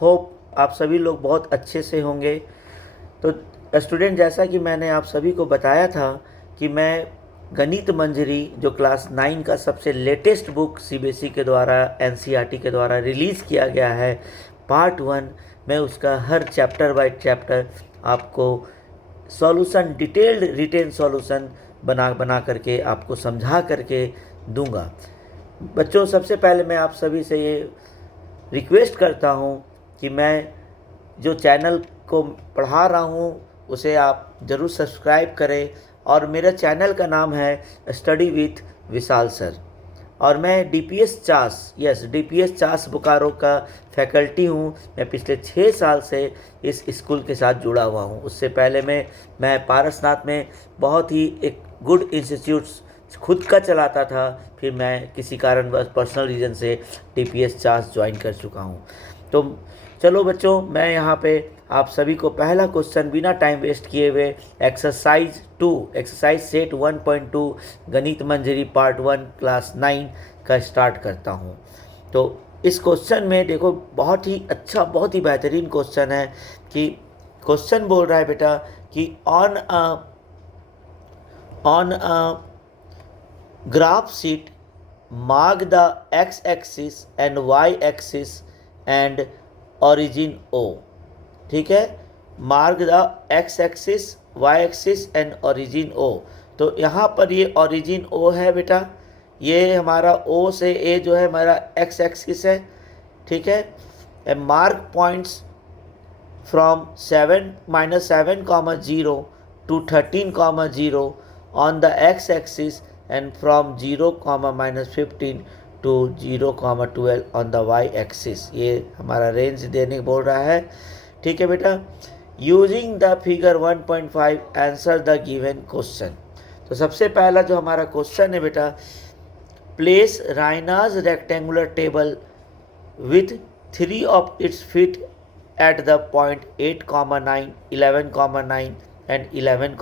Hope आप सभी लोग बहुत अच्छे से होंगे। तो स्टूडेंट, जैसा कि मैंने आप सभी को बताया था कि मैं गणित मंजरी जो क्लास 9 का सबसे लेटेस्ट बुक सीबीएसई के द्वारा एनसीईआरटी के द्वारा रिलीज़ किया गया है, पार्ट 1, मैं उसका हर चैप्टर बाय चैप्टर आपको सॉल्यूशन, डिटेल्ड रिटेन सॉल्यूशन बना बना करके आपको समझा करके दूंगा। बच्चों, सबसे पहले मैं आप सभी से ये रिक्वेस्ट करता हूँ कि मैं जो चैनल को पढ़ा रहा हूँ उसे आप ज़रूर सब्सक्राइब करें। और मेरा चैनल का नाम है स्टडी विथ विशाल सर, और मैं डीपीएस चास बोकारो का फैकल्टी हूँ। मैं पिछले 6 साल से इस स्कूल के साथ जुड़ा हुआ हूँ। उससे पहले मैं पारसनाथ में बहुत ही एक गुड इंस्टीट्यूट खुद का चलाता था, फिर मैं किसी कारणवश पर्सनल रीज़न से डीपीएस चास ज्वाइन कर चुका हूँ। तो चलो बच्चों, मैं यहाँ पे आप सभी को पहला क्वेश्चन बिना टाइम वेस्ट किए हुए एक्सरसाइज सेट 1.2 गणित मंजरी पार्ट 1 क्लास 9 का स्टार्ट करता हूँ। तो इस क्वेश्चन में देखो, बहुत ही अच्छा, बहुत ही बेहतरीन क्वेश्चन है कि क्वेश्चन बोल रहा है बेटा कि on a graph sheet mark the x axis and y axis and origin O। ठीक है, mark the x axis, y axis and origin O। तो यहाँ पर ये origin O है बेटा, ये हमारा O से A जो है हमारा x एक्सिस है। ठीक है, mark points from 7 to 13, 0 on the x axis and from 0, -15 to 0, 12 on the y axis। ये हमारा रेंज देने बोल रहा है। ठीक है बेटा, using the figure 1.5 answer the given question. तो सबसे पहला जो हमारा क्वेश्चन है बेटा, प्लेस रायनाज rectangular table with 3 of its feet at the point 8, 9, 11, 9 and 11,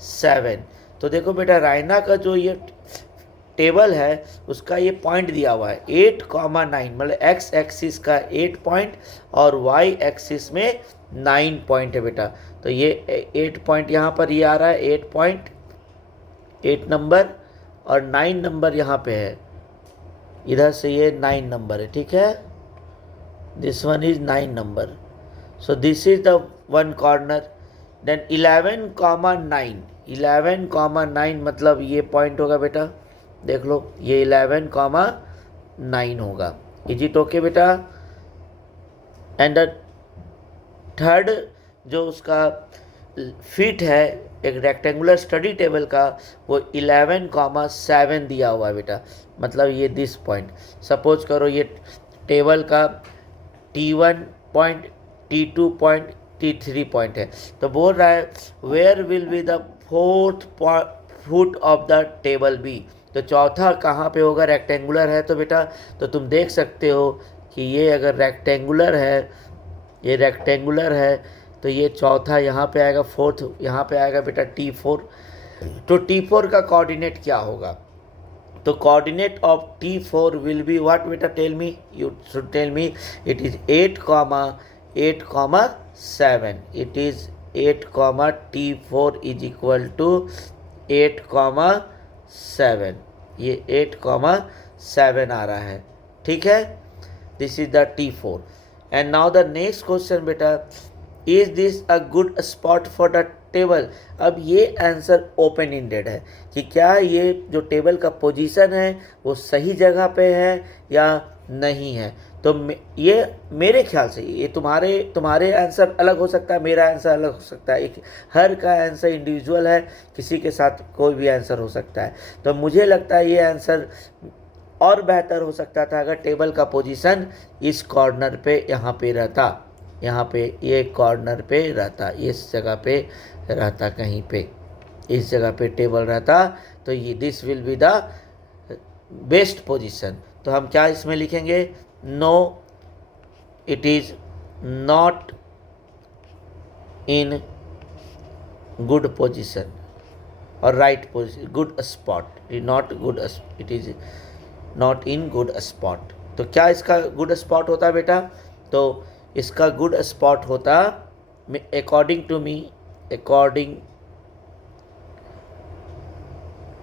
7। तो देखो बेटा, रायना का जो ये टेबल है उसका ये पॉइंट दिया हुआ है 8, 9, मतलब एक्स एक्सिस का 8 पॉइंट और वाई एक्सिस में 9 पॉइंट है बेटा। तो ये 8 पॉइंट यहाँ पर ये आ रहा है, 8 पॉइंट, 8 नंबर और 9 नंबर यहाँ पे है, इधर से ये 9 नंबर है। ठीक है, this one is 9 number. So this is the one corner. Then 11, 9 मतलब ये पॉइंट होगा बेटा, देख लो ये 11, 9 होगा। इज इट ओके बेटा? एंड द थर्ड जो उसका फीट है एक रेक्टेंगुलर स्टडी टेबल का, वो 11, 7 दिया हुआ है बेटा, मतलब ये दिस पॉइंट। सपोज करो ये टेबल का T1 point, T2 point, T3 point है। तो बोल रहा है where will be the fourth foot of the table be. तो चौथा कहाँ पे होगा? रेक्टेंगुलर है तो बेटा, तो तुम देख सकते हो कि ये अगर रेक्टेंगुलर है, ये रेक्टेंगुलर है, तो ये चौथा यहाँ पे आएगा, फोर्थ यहाँ पे आएगा बेटा T4। तो T4 का कोऑर्डिनेट क्या होगा? तो coordinate of T4 will be what बेटा? Tell me, you should tell me. It is 8, 7। It is 8, T4 is equal to 8, 7। ये 8, 7 आ रहा है। ठीक है, this is the T4। And now the next question बेटा, is this a good spot for the table. अब ये answer open ended है कि क्या ये जो टेबल का पोजीशन है वो सही जगह पे है या नहीं है। तो ये मेरे ख्याल से ये तुम्हारे आंसर अलग हो सकता है, मेरा आंसर अलग हो सकता है, एक हर का आंसर इंडिविजुअल है, किसी के साथ कोई भी आंसर हो सकता है। तो मुझे लगता है ये आंसर और बेहतर हो सकता था अगर टेबल का पोजीशन इस कॉर्नर पे यहाँ पे रहता, यहाँ पे ये कॉर्नर पे रहता, इस जगह पे रहता, कहीं पे इस जगह पे टेबल रहता, तो ये this will be the best position. तो हम क्या इसमें लिखेंगे? No, it is not in good position और right position, good spot, not good, it is not in good spot. तो क्या इसका गुड स्पॉट होता है बेटा? तो इसका गुड स्पॉट होता according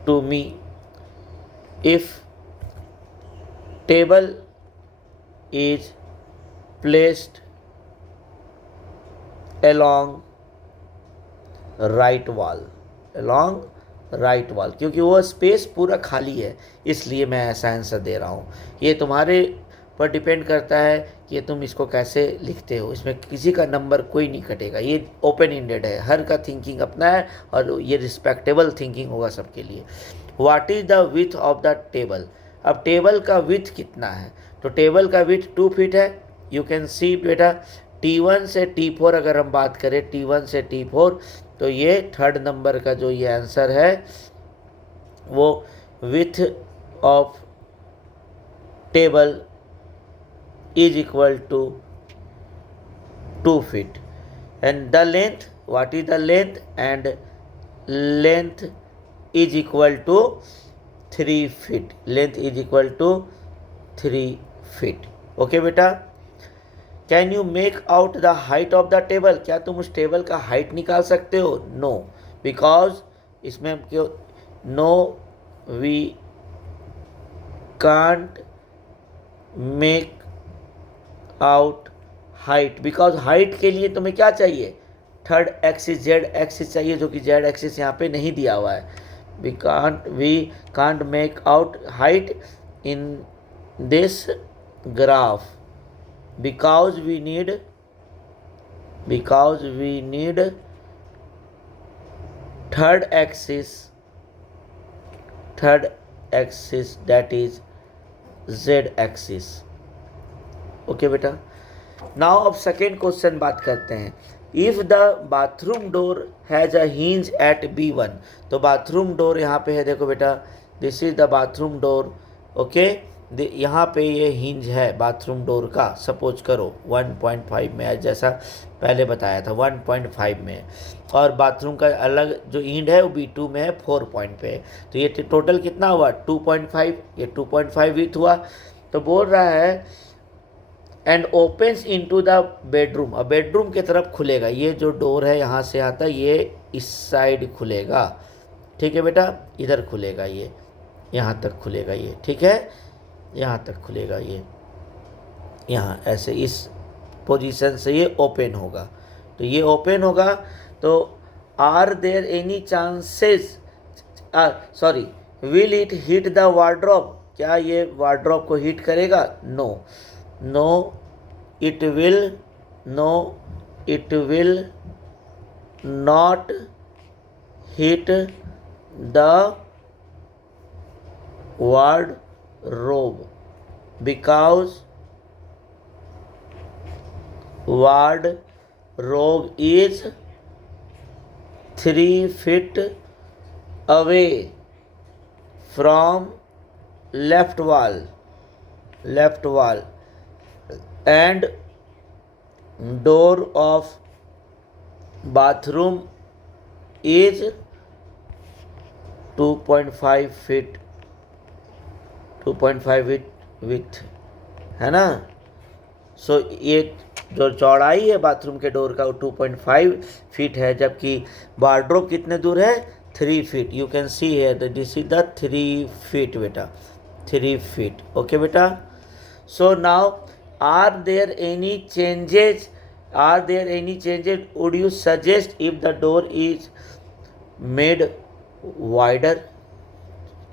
to me if table is placed along right wall, क्योंकि वो स्पेस पूरा खाली है, इसलिए मैं ऐसा आंसर दे रहा हूँ। ये तुम्हारे पर डिपेंड करता है कि तुम इसको कैसे लिखते हो, इसमें किसी का नंबर कोई नहीं कटेगा, ये ओपन इंडेड है, हर का थिंकिंग अपना है और ये रिस्पेक्टेबल थिंकिंग होगा सबके लिए। What is the width of the table, अब टेबल का विथ कितना है, तो टेबल का विथ 2 फीट है। यू कैन सी बेटा T1 से T4 अगर हम बात करें T1 से T4, तो ये थर्ड नंबर का जो ये आंसर है वो width of table is equal to 2 feet and the length, what is the length, and length is equal to 3 feet, length is equal to 3 feet. Okay बेटा, can you make out the height of the table, क्या तुम उस table का height निकाल सकते हो? No, because इसमें क्यों no, we can't make out height, because height के लिए तुम्हें क्या चाहिए, थर्ड एक्सिस जेड एक्सिस चाहिए, जो कि जेड एक्सिस यहाँ पे नहीं दिया हुआ है। We can't make out height in this graph because we need third axis that is z axis। Okay बेटा, नाउ अब सेकेंड क्वेश्चन बात करते हैं। If the bathroom door has a hinge at B1, तो बाथरूम डोर यहाँ पे है, देखो बेटा this is the bathroom door. Okay, यहाँ पे ये हिंज है बाथरूम डोर का, सपोज करो 1.5 में है, जैसा पहले बताया था 1.5 में, और बाथरूम का अलग जो हिंज है वो B2 में है 4 पॉइंट पे, तो ये टोटल कितना हुआ 2.5, ये 2.5 विथ हुआ। तो बोल रहा है and opens into the bedroom, अब बेडरूम की तरफ खुलेगा, ये जो डोर है यहाँ से आता है, ये इस साइड खुलेगा, ठीक है बेटा, इधर खुलेगा, ये यहाँ तक खुलेगा, ये ठीक है, यहाँ तक खुलेगा, ये यहाँ ऐसे इस पोजीशन से ये ओपन होगा, तो ये ओपन होगा। तो are there any chances, sorry, will it hit the wardrobe, क्या ये वार्डरोब को हिट करेगा? No it will not hit the wardrobe because wardrobe is 3 feet away from left wall and door of bathroom is 2.5 feet, 2.5 with है ना। सो ये जो चौड़ाई है बाथरूम के डोर का वो 2.5 फीट है, जबकि वार्डरोब कितने दूर है 3 feet. You can see here this is the 3 feet बेटा, 3 फीट। ओके बेटा, so now are there any changes would you suggest if the door is made wider,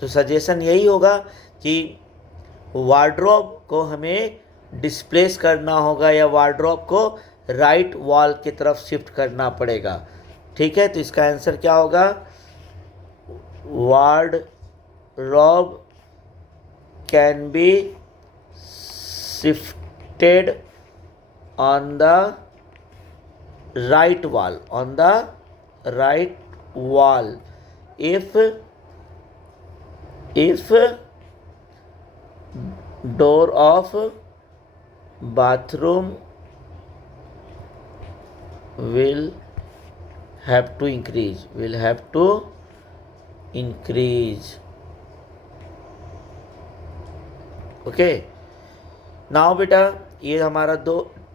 तो सजेशन यही होगा कि वार्डरोब को हमें डिस्प्लेस करना होगा या वार्डरोब को राइट वॉल की तरफ शिफ्ट करना पड़ेगा, ठीक है। तो इसका आंसर क्या होगा, wardrobe can be shifted on the right wall if door of bathroom will have to increase, okay. Now बेटा ये हमारा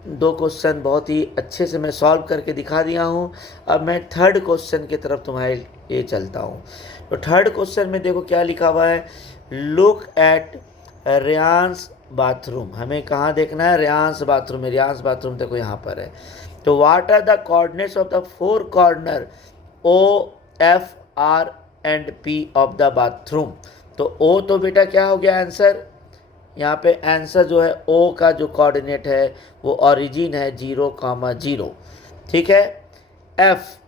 दो क्वेश्चन बहुत ही अच्छे से मैं सॉल्व करके दिखा दिया हूँ। अब मैं थर्ड क्वेश्चन की तरफ तुम्हारे लिए चलता हूँ। तो थर्ड क्वेश्चन में देखो क्या लिखा हुआ है, लुक एट रेयांस बाथरूम। हमें कहाँ देखना है, रेयांस बाथरूम में। रेयांस बाथरूम देखो यहाँ पर है। तो what are the coordinates of the four corner O F R and P of the bathroom. तो ओ तो बेटा क्या हो गया आंसर, यहाँ पे आंसर जो है ओ का जो कोऑर्डिनेट है वो ओरिजिन है 0,0। ठीक है। एफ,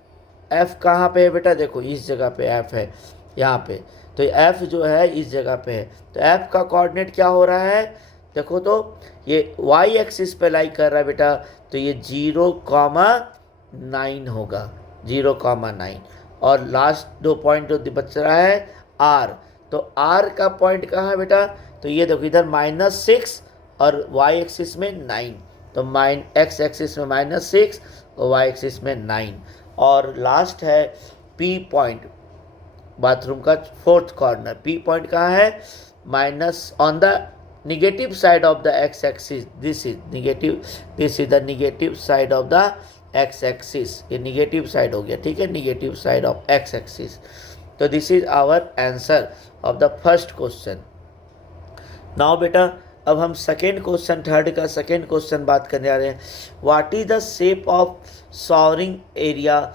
एफ कहाँ पे है बेटा, देखो इस जगह पे एफ है यहाँ पे। तो एफ जो है इस जगह पे है। तो एफ का कोऑर्डिनेट क्या हो रहा है, देखो तो ये वाई एक्सिस पे लाई कर रहा है बेटा। तो ये 0,9 होगा, 0,9। और लास्ट दो पॉइंट जो बच रहा है आर। तो आर का पॉइंट कहाँ है बेटा, तो ये देखो इधर -6 और वाई एक्सिस में 9। तो एक्स एक्सिस में -6 और वाई एक्सिस में 9। और लास्ट है पी पॉइंट, बाथरूम का फोर्थ कॉर्नर। पी पॉइंट कहाँ है, minus on the negative side of the x axis. This is negative, this is the negative side of the x axis. ये negative side हो गया, ठीक है, negative side of x axis. तो this is our answer of the first question. Now बेटा अब हम second question, third का सेकेंड क्वेश्चन बात करने आ रहे हैं। What is the shape of showering area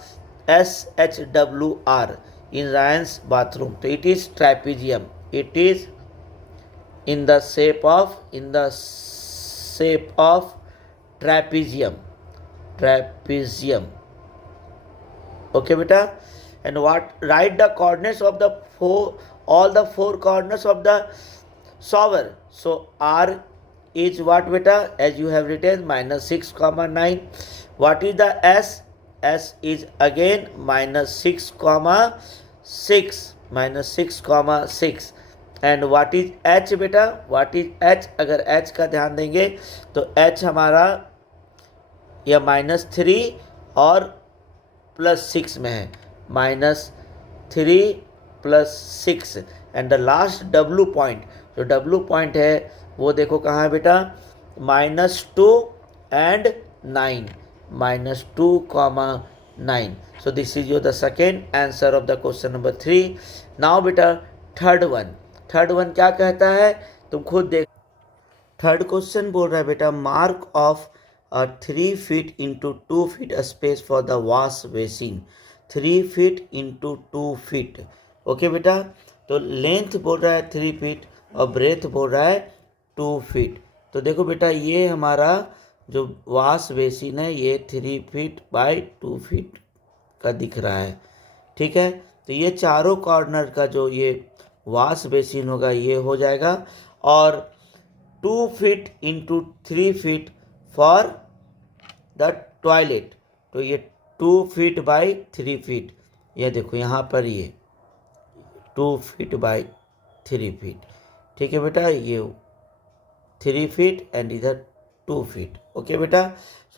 SHWR in Ryan's bathroom? तो it is trapezium. It is in the shape of trapezium. Trapezium. Okay beta. And what, write the coordinates of the all the four corners of the shower. So R is what beta, as you have written -6,9. What is the S? S is again -6,6, -6,6. And what is H बेटा, what is H? अगर H का ध्यान देंगे तो H हमारा यह -3 और +6 में है, -3 +6। And the last W point, जो W पॉइंट है वो देखो कहाँ है बेटा, -2 and 9, -2,9। So this is your the second answer of the question number 3. Now बेटा थर्ड वन, थर्ड वन क्या कहता है तुम खुद देख। थर्ड क्वेश्चन बोल रहा है बेटा, mark of 3 feet into 2 feet space for the wash basin. 3 feet into 2 feet। Okay बेटा, तो लेंथ बोल रहा है 3 feet और ब्रेथ बोल रहा है 2 feet। तो देखो बेटा ये हमारा जो वॉश बेसिन है ये 3 feet बाई 2 feet का दिख रहा है, ठीक है। तो ये चारों कॉर्नर का जो ये वॉश बेसिन होगा ये हो जाएगा। और 2 feet into 3 feet for the toilet. तो ये 2 feet बाई 3 feet, ये देखो यहाँ पर ये 2 feet बाई 3 feet, ठीक है बेटा, ये 3 feet एंड इधर 2 feet। ओके बेटा,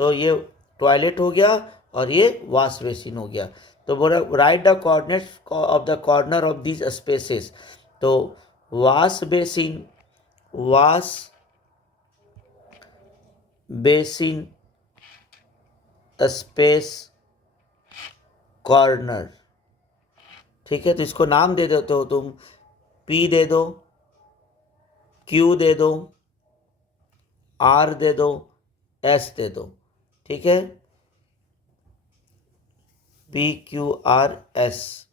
सो ये टॉयलेट हो गया और ये वॉश बेसिन हो गया। तो बोला write the coordinates of the corner of this spaces. तो wash basin, wash basin space corner, ठीक है। तो इसको नाम दे देते हो तुम, P दे दो, Q दे दो, R दे दो, S दे दो, ठीक है, PQRS,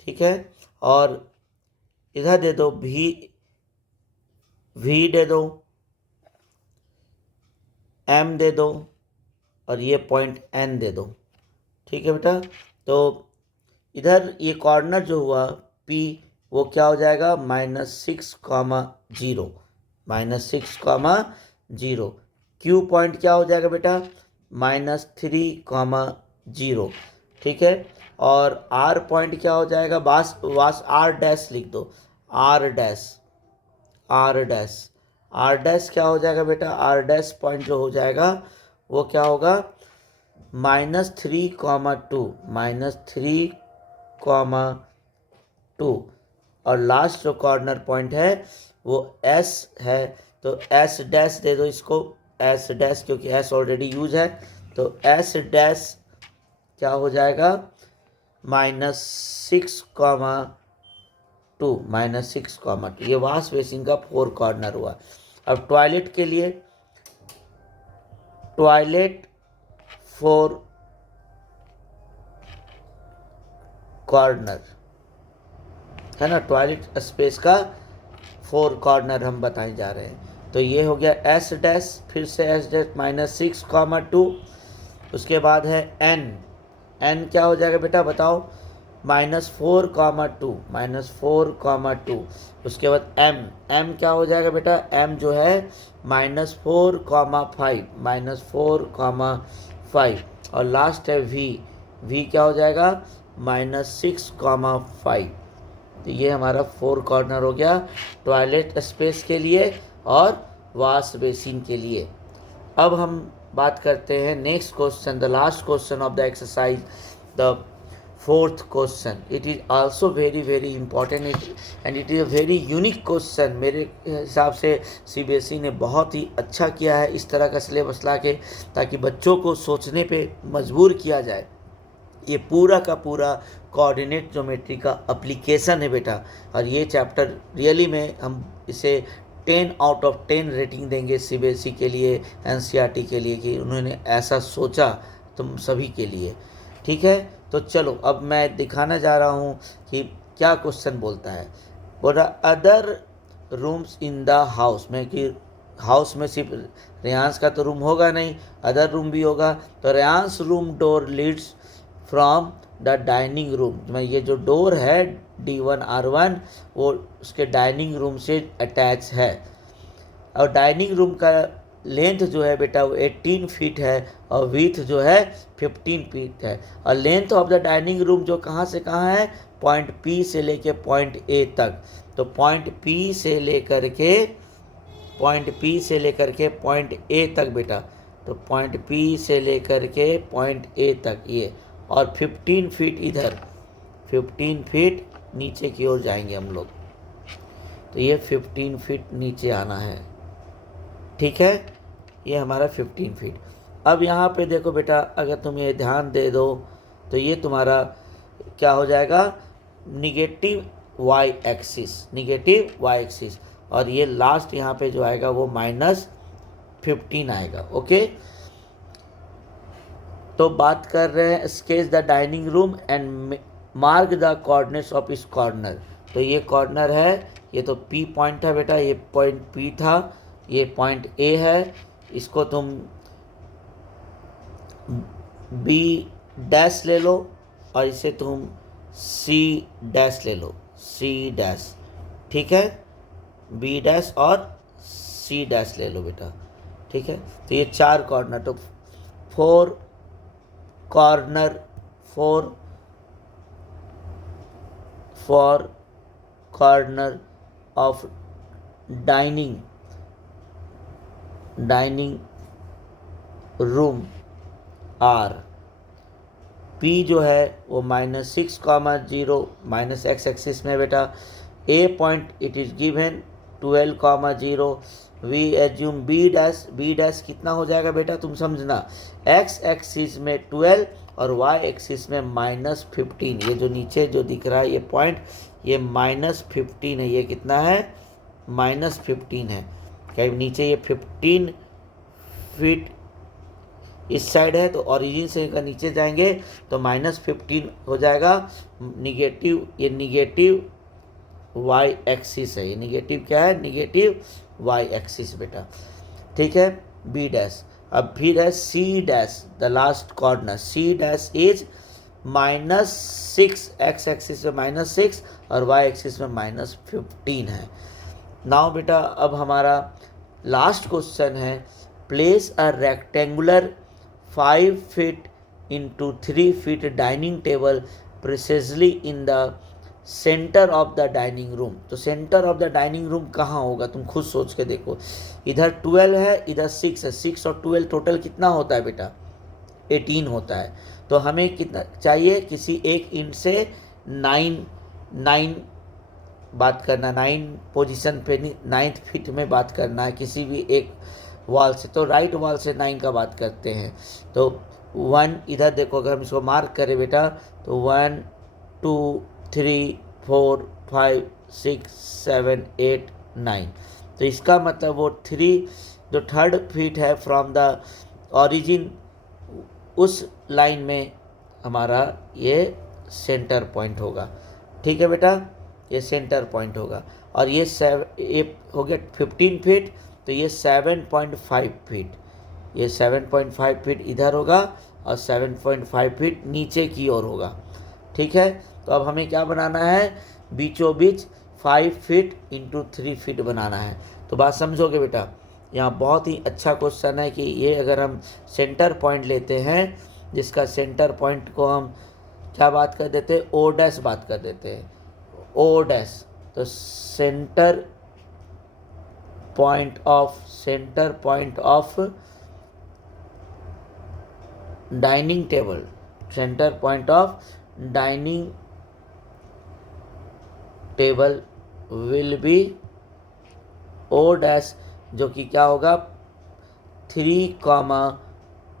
ठीक है। और इधर दे दो V दे दो, M दे दो और ये पॉइंट N दे दो, ठीक है बेटा। तो इधर ये कॉर्नर जो हुआ P वो क्या हो जाएगा, -6,0, -6,0। Q पॉइंट क्या हो जाएगा बेटा, -3,0, ठीक है। और R पॉइंट क्या हो जाएगा, वास R डैश लिख दो, R dash, R dash, R dash क्या हो जाएगा बेटा, R डैश पॉइंट जो हो जाएगा वो क्या होगा, -3,2, -3,2। और लास्ट जो कॉर्नर पॉइंट है वो S है, तो S डैश दे दो इसको, एस डैश, क्योंकि एस ऑलरेडी यूज है, तो एस डैश क्या हो जाएगा -6, -6, ये वॉश बेसिन का 4 कॉर्नर हुआ। अब टॉयलेट के लिए, टॉयलेट 4 कॉर्नर है ना, टॉयलेट स्पेस का 4 कॉर्नर हम बताए जा रहे हैं। तो ये हो गया एस डैश, फिर से एस डैश -6, 2। उसके बाद है एन, एन क्या हो जाएगा बेटा बताओ, -4, 2। उसके बाद एम, एम क्या हो जाएगा बेटा, एम जो है -4, 5। और लास्ट है वी, वी क्या हो जाएगा -6, 5। तो ये हमारा 4 कॉर्नर हो गया टॉयलेट स्पेस के लिए और वॉश बेसिन के लिए। अब हम बात करते हैं next question, the last question of the exercise, the 4th question. It is also very very important and it is a very unique question. मेरे हिसाब से सीबीएसई ने बहुत ही अच्छा किया है इस तरह का सिलेबस ला के, ताकि बच्चों को सोचने पे मजबूर किया जाए। ये पूरा का पूरा कोऑर्डिनेट ज्योमेट्री का एप्लीकेशन है बेटा, और ये चैप्टर रियली में हम इसे 10/10 रेटिंग देंगे सीबीएसई के लिए, एनसीईआरटी के लिए, कि उन्होंने ऐसा सोचा तुम सभी के लिए। ठीक है, तो चलो अब मैं दिखाना जा रहा हूँ कि क्या क्वेश्चन बोलता है। बोला other rooms in the house में, कि हाउस में सिर्फ रेयांश का तो रूम होगा नहीं, अदर रूम भी होगा। तो Reyansh room door leads from the dining room, में ये जो डोर है D1R1 वो उसके डाइनिंग रूम से अटैच है। और डाइनिंग रूम का लेंथ जो है बेटा वो 18 फीट है और विड्थ जो है 15 फीट है। और length of the dining room जो कहाँ से कहाँ है, पॉइंट P से लेके पॉइंट A तक। तो पॉइंट P से लेकर के पॉइंट A तक बेटा, तो पॉइंट P से लेकर के पॉइंट A तक ये, और 15 फीट इधर, 15 फीट नीचे की ओर जाएंगे हम लोग। तो ये 15 फीट नीचे आना है, ठीक है, ये हमारा 15 फीट। अब यहाँ पे देखो बेटा, अगर तुम ये ध्यान दे दो तो ये तुम्हारा क्या हो जाएगा, निगेटिव y एक्सिस, और ये लास्ट यहाँ पे जो आएगा वो -15 आएगा। ओके, तो बात कर रहे हैं sketch the dining room and mark the coordinates of इस कॉर्नर। तो ये कॉर्नर है, ये तो P पॉइंट था बेटा, ये पॉइंट P था, ये पॉइंट A है, इसको तुम B डैश ले लो और इसे तुम C डैश ले लो, C डैश, ठीक है, B डैश और C डैश ले लो बेटा, ठीक है। तो ये 4 कॉर्नर, तो 4 corner of dining room are. P जो है वो -6, 0 -x एक्सिस में बेटा। A point it is given 12, 0। We assume B dash कितना हो जाएगा बेटा, तुम समझना, x एक्सिस में 12 और y एक्सिस में -15। ये जो नीचे जो दिख रहा है ये पॉइंट, ये -15 है, ये कितना है -15 है, क्या नीचे ये 15 फीट इस साइड है, तो ओरिजिन से नीचे जाएंगे तो -15 हो जाएगा। निगेटिव, ये निगेटिव y एक्सिस है, ये निगेटिव क्या है, निगेटिव y एक्सिस बेटा, ठीक है। B डैश, अब फिर है C dash, the last corner. C dash is -6, x axis में -6 और y एक्सिस में -15 है। नाउ बेटा अब हमारा लास्ट क्वेश्चन है, place a rectangular 5 feet into 3 feet dining table precisely in the centre of the dining room. तो centre of the dining room कहाँ होगा, तुम खुद सोच के देखो। इधर 12 है, इधर 6 है, 6 और 12 टोटल कितना होता है बेटा, 18 होता है। तो हमें कितना चाहिए, किसी एक इंच से 9 बात करना, 9 पोजीशन पे, 9th फीट में बात करना है, किसी भी एक वॉल से, तो राइट वॉल से 9 का बात करते हैं। तो 1 इधर देखो, अगर हम इसको मार्क करें बेटा तो 1 2 3 4 5 6 7 8 9, तो इसका मतलब वो 3 जो थर्ड फीट है फ्रॉम द ओरिजिन, उस लाइन में हमारा ये सेंटर पॉइंट होगा। ठीक है बेटा, ये सेंटर पॉइंट होगा। और ये हो गया 15 फीट, तो ये 7.5 फीट, ये 7.5 फीट इधर होगा और 7.5 फीट नीचे की ओर होगा। ठीक है, तो अब हमें क्या बनाना है, बीचों बीच 5 फीट इंटू 3 फीट बनाना है। तो बात समझोगे बेटा, यहाँ बहुत ही अच्छा क्वेश्चन है कि ये अगर हम सेंटर पॉइंट लेते हैं, जिसका सेंटर पॉइंट को हम क्या बात कर देते हैं, ओ डैश बात कर देते हैं, ओ डैश। तो centre point of dining table, centre point of dining table will be O dash, जो कि क्या होगा 3,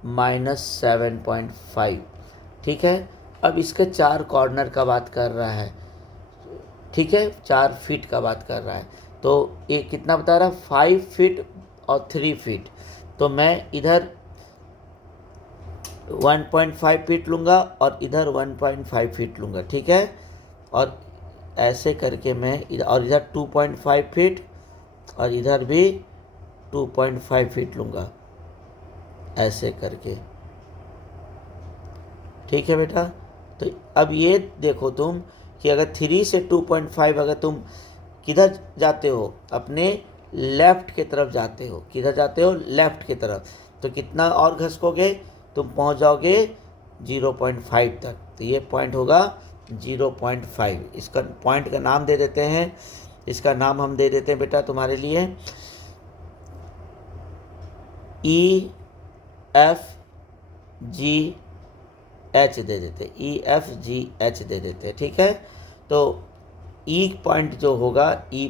-7.5। ठीक है, अब इसके 4 कॉर्नर का बात कर रहा है। ठीक है, 4 फीट का बात कर रहा है, तो ये कितना बता रहा है, 5 फीट और 3 फीट। तो मैं इधर 1.5 फीट लूँगा और इधर 1.5 फीट लूँगा। ठीक है, और ऐसे करके मैं और इधर 2.5 फीट और इधर भी 2.5 फीट लूँगा, ऐसे करके। ठीक है बेटा, तो अब ये देखो तुम कि अगर 3 से 2.5 अगर तुम किधर जाते हो, अपने लेफ़्ट की तरफ जाते हो, किधर जाते हो, लेफ़्ट की तरफ, तो कितना और घसकोगे, तुम पहुंच जाओगे 0.5 तक। तो ये पॉइंट होगा 0.5। इसका पॉइंट का नाम दे देते हैं, इसका नाम हम दे देते हैं बेटा तुम्हारे लिए EFGH दे देते, EFGH दे देते। ठीक है, तो E पॉइंट जो होगा, E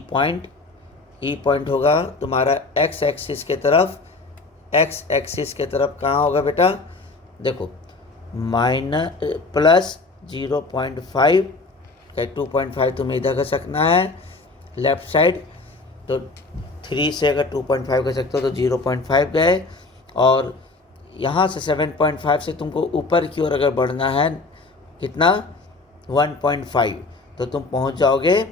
पॉइंट होगा तुम्हारा एक्स एक्सिस के तरफ, एक्स एक्सिस के तरफ कहाँ होगा बेटा, देखो +0.5, 2.5 तुम्हें इधर का सकना है लेफ्ट साइड, तो 3 से अगर 2.5 कर सकते हो तो 0.5 गए, और यहाँ से 7.5 से तुमको ऊपर की ओर अगर बढ़ना है कितना 1.5, तो तुम पहुँच जाओगे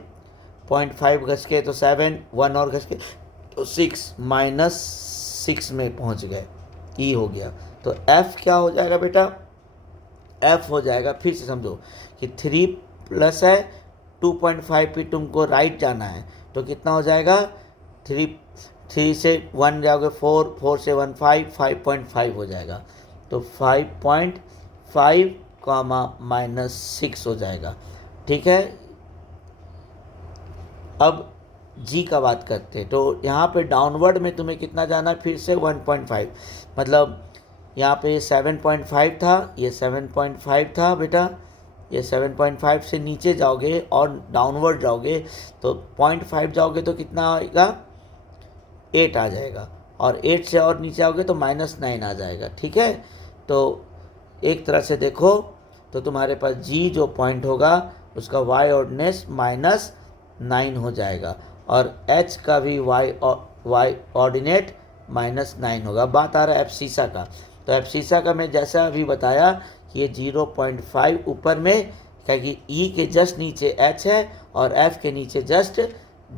0.5 घस के तो 7, 1 और घस के तो 6, -6 में पहुँच गए, ई हो गया। तो F क्या हो जाएगा बेटा, F हो जाएगा, फिर से समझो कि 3 प्लस है 2.5 पे तुमको राइट जाना है, तो कितना हो जाएगा 3 से 1 जाओगे 4, 4 से 1 5, 5.5 हो जाएगा, तो 5.5 -6 हो जाएगा। ठीक है, अब जी का बात करते हैं, तो यहाँ पे डाउनवर्ड में तुम्हें कितना जाना है, फिर से 1.5, मतलब यहाँ पे 7.5 था, ये 7.5 था बेटा, ये 7.5 से नीचे जाओगे और डाउनवर्ड जाओगे तो 0.5 जाओगे तो कितना आएगा, 8 आ जाएगा, और 8 से और नीचे आओगे तो -9 आ जाएगा। ठीक है, तो एक तरह से देखो तो तुम्हारे पास जी जो पॉइंट होगा उसका y ऑर्डिनेट -9 हो जाएगा, और h का भी y ऑर्डिनेट -9 होगा। बात आ रहा है एब्सिसा का, तो एब्सिसा का मैं जैसा अभी बताया कि ये 0.5 ऊपर में, क्योंकि E के जस्ट नीचे H है और F के नीचे जस्ट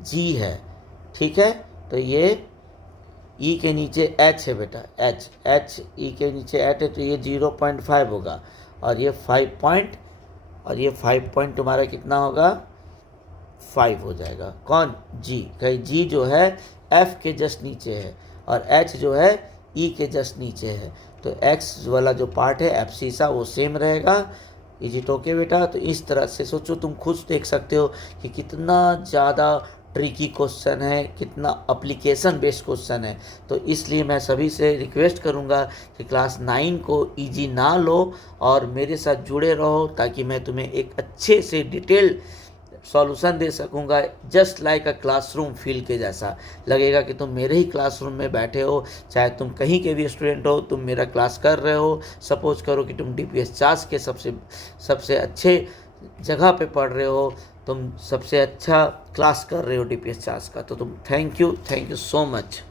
G है। ठीक है, तो ये E के नीचे H है बेटा, H E के नीचे H है, तो ये 0.5 होगा, और ये 5 पॉइंट तुम्हारा कितना होगा, 5 हो जाएगा। कौन, G, कहीं G जो है F के जस्ट नीचे है और H जो है E के जस्ट नीचे है, तो X वाला जो पार्ट है एब्सिसा वो सेम रहेगा। इज इट ओके बेटा? तो इस तरह से सोचो, तुम खुद देख सकते हो कि कितना ज़्यादा ट्रिकी क्वेश्चन है, कितना एप्लीकेशन बेस्ड क्वेश्चन है। तो इसलिए मैं सभी से रिक्वेस्ट करूंगा कि क्लास 9 को इजी ना लो और मेरे साथ जुड़े रहो, ताकि मैं तुम्हें एक अच्छे से डिटेल सॉल्यूशन दे सकूँगा just like a classroom feel के जैसा। लगेगा कि तुम मेरे ही क्लासरूम में बैठे हो, चाहे तुम कहीं के भी स्टूडेंट हो, तुम मेरा क्लास कर रहे हो। सपोज करो कि तुम DPS चार्ज के सबसे अच्छे जगह पे पढ़ रहे हो, तुम सबसे अच्छा क्लास कर रहे हो DPS चार्ज का, तो तुम थैंक यू सो मच।